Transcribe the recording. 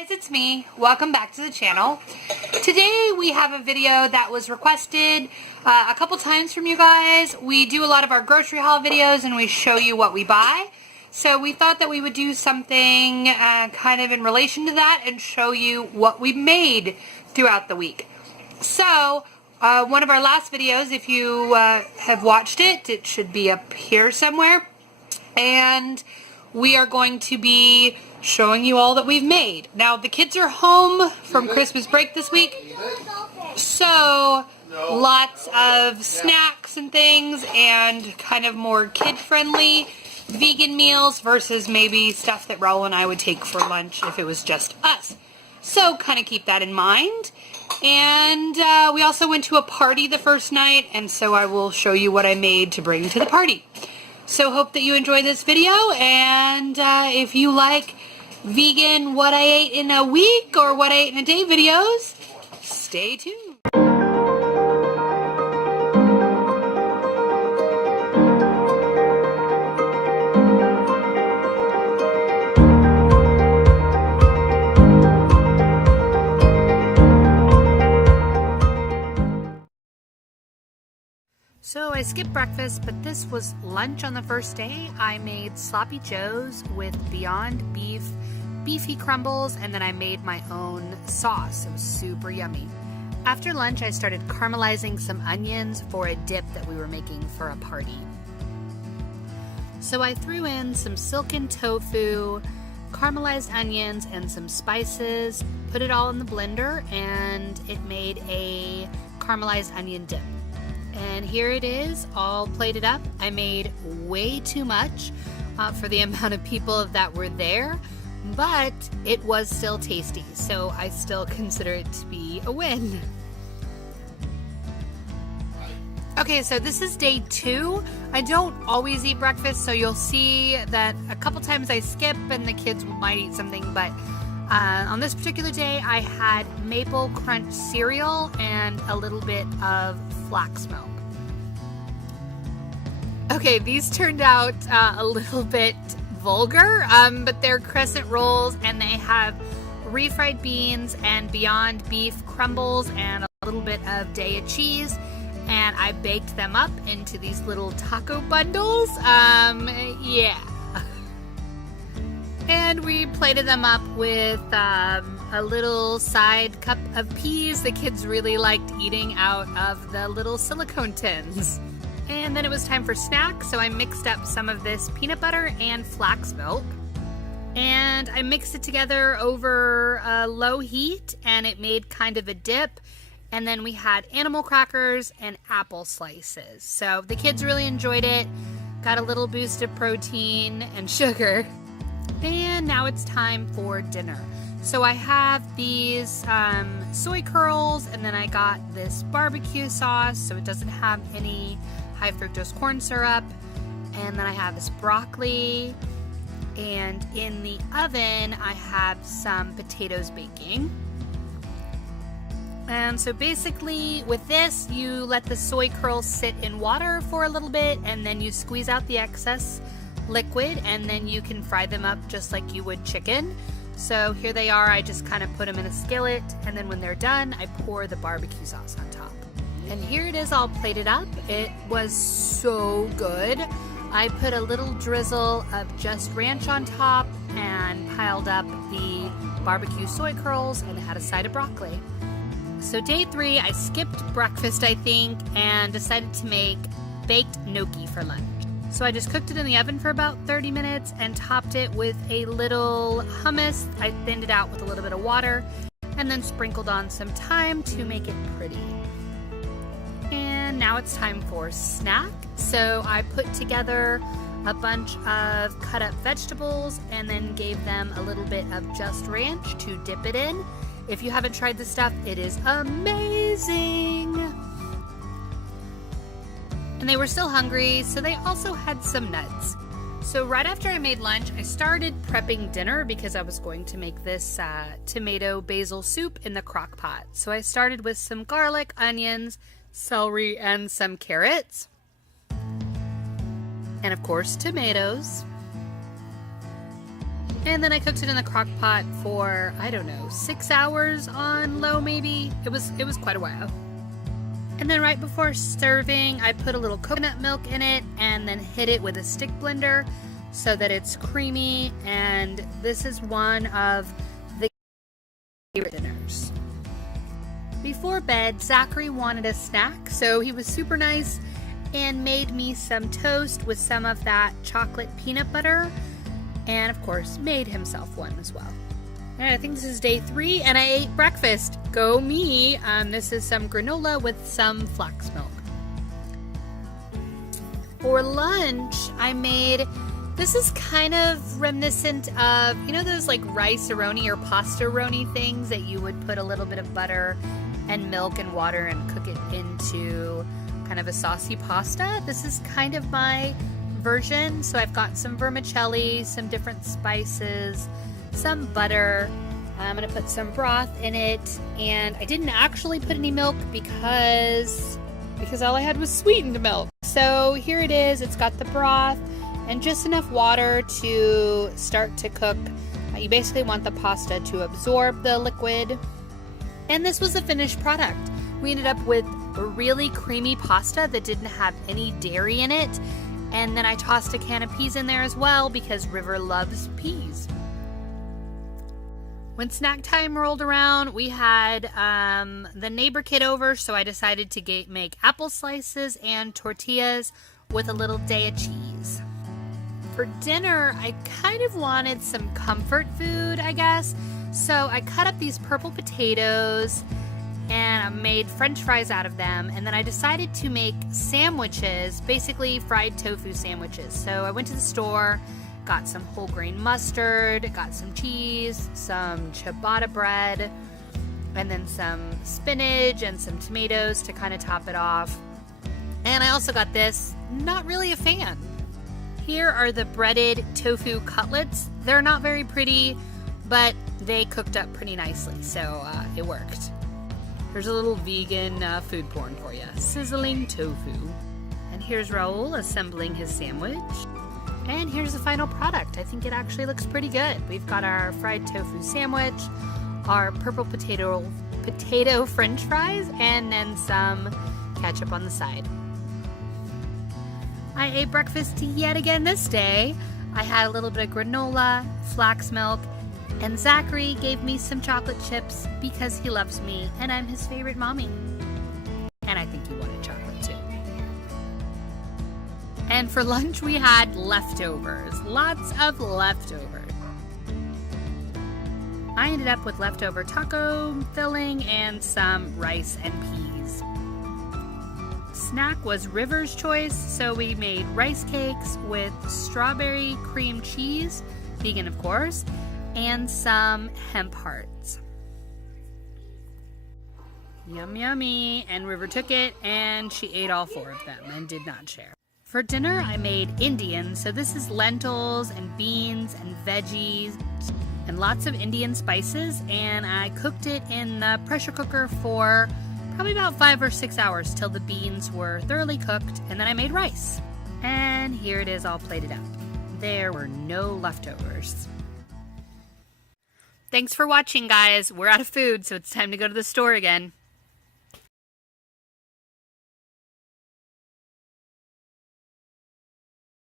Guys, it's me. Welcome back to the channel. Today we have a video that was requested a couple times from you guys. We do a lot of our grocery haul videos and we show you what we buy. So we thought that we would do something kind of in relation to that and show you what we made throughout the week. So one of our last videos, if you have watched it, it should be up here somewhere. And we are going to be showing you all that we've made. Now, the kids are home from Christmas break this week, so lots of snacks and things and kind of more kid-friendly vegan meals versus maybe stuff that Raul and I would take for lunch if it was just us. So kind of keep that in mind. And we also went to a party the first night, and so I will show you what I made to bring to the party. So hope that you enjoy this video, and if you like vegan what I ate in a week or what I ate in a day videos, stay tuned. So I skipped breakfast, but this was lunch on the first day. I made Sloppy Joes with Beyond Beef beefy crumbles, and then I made my own sauce. It was super yummy. After lunch, I started caramelizing some onions for a dip that we were making for a party. So I threw in some silken tofu, caramelized onions, and some spices, put it all in the blender, and it made a caramelized onion dip. And here it is, all plated up. I made way too much for the amount of people that were there, but it was still tasty, so I still consider it to be a win. Okay, so this is day 2. I don't always eat breakfast, so you'll see that a couple times I skip and the kids might eat something, but on this particular day, I had Maple Crunch cereal and a little bit of flax milk. Okay, these turned out a little bit vulgar, but they're crescent rolls and they have refried beans and Beyond Beef crumbles and a little bit of Daiya cheese, and I baked them up into these little taco bundles. Yeah. And we plated them up with a little side cup of peas. The kids really liked eating out of the little silicone tins. And then it was time for snacks, so I mixed up some of this peanut butter and flax milk. And I mixed it together over low heat, and it made kind of a dip. And then we had animal crackers and apple slices. So the kids really enjoyed it. Got a little boost of protein and sugar. And now it's time for dinner. So I have these soy curls, and then I got this barbecue sauce, so it doesn't have any high fructose corn syrup. And then I have this broccoli, and in the oven I have some potatoes baking. And so basically with this, you let the soy curls sit in water for a little bit, and then you squeeze out the excess liquid, and then you can fry them up just like you would chicken. So here they are. I just kind of put them in a skillet, and then when they're done, I pour the barbecue sauce on top. And here it is all plated up. It was so good. I put a little drizzle of Just Ranch on top and piled up the barbecue soy curls and had a side of broccoli. So day 3, I skipped breakfast, I think, and decided to make baked gnocchi for lunch. So I just cooked it in the oven for about 30 minutes and topped it with a little hummus. I thinned it out with a little bit of water and then sprinkled on some thyme to make it pretty. And now it's time for snack. So I put together a bunch of cut up vegetables and then gave them a little bit of Just Ranch to dip it in. If you haven't tried this stuff, it is amazing. And they were still hungry, so they also had some nuts. So right after I made lunch, I started prepping dinner because I was going to make this tomato basil soup in the crock pot. So I started with some garlic, onions, celery, and some carrots. And of course, tomatoes. And then I cooked it in the crock pot for, I don't know, 6 hours on low maybe. It was quite a while. And then right before serving, I put a little coconut milk in it and then hit it with a stick blender so that it's creamy. And this is one of the favorite dinners. Before bed, Zachary wanted a snack, so he was super nice and made me some toast with some of that chocolate peanut butter, and of course made himself one as well. And I think this is day 3 and I ate breakfast. Go me! This is some granola with some flax milk. For lunch, I made, this is kind of reminiscent of, you know those like rice-a-roni or pasta-roni things that you would put a little bit of butter and milk and water and cook it into kind of a saucy pasta? This is kind of my version. So I've got some vermicelli, some different spices, some butter. I'm gonna put some broth in it, and I didn't actually put any milk because all I had was sweetened milk. So here it is. It's got the broth and just enough water to start to cook. You basically want the pasta to absorb the liquid. And this was the finished product. We ended up with a really creamy pasta that didn't have any dairy in it. And then I tossed a can of peas in there as well because River loves peas. When snack time rolled around, we had the neighbor kid over, so I decided to make apple slices and tortillas with a little day of cheese. For dinner, I kind of wanted some comfort food, I guess. So I cut up these purple potatoes and I made French fries out of them. And then I decided to make sandwiches, basically fried tofu sandwiches. So I went to the store, got some whole grain mustard, got some cheese, some ciabatta bread, and then some spinach and some tomatoes to kind of top it off. And I also got this, not really a fan. Here are the breaded tofu cutlets. They're not very pretty, but they cooked up pretty nicely, so it worked. Here's a little vegan food porn for you. Sizzling tofu. And here's Raul assembling his sandwich. And here's the final product. I think it actually looks pretty good. We've got our fried tofu sandwich, our purple potato French fries, and then some ketchup on the side. I ate breakfast yet again this day. I had a little bit of granola, flax milk, and Zachary gave me some chocolate chips because he loves me and I'm his favorite mommy. And I think he wanted chocolate too. And for lunch we had leftovers. Lots of leftovers. I ended up with leftover taco filling and some rice and peas. Snack was River's choice, so we made rice cakes with strawberry cream cheese, vegan of course, and some hemp hearts. Yum yummy, and River took it and she ate all 4 of them and did not share. For dinner I made Indian, so this is lentils and beans and veggies and lots of Indian spices, and I cooked it in the pressure cooker for probably about 5 or 6 hours till the beans were thoroughly cooked, and then I made rice. And here it is all plated up. There were no leftovers. Thanks for watching, guys. We're out of food, so it's time to go to the store again.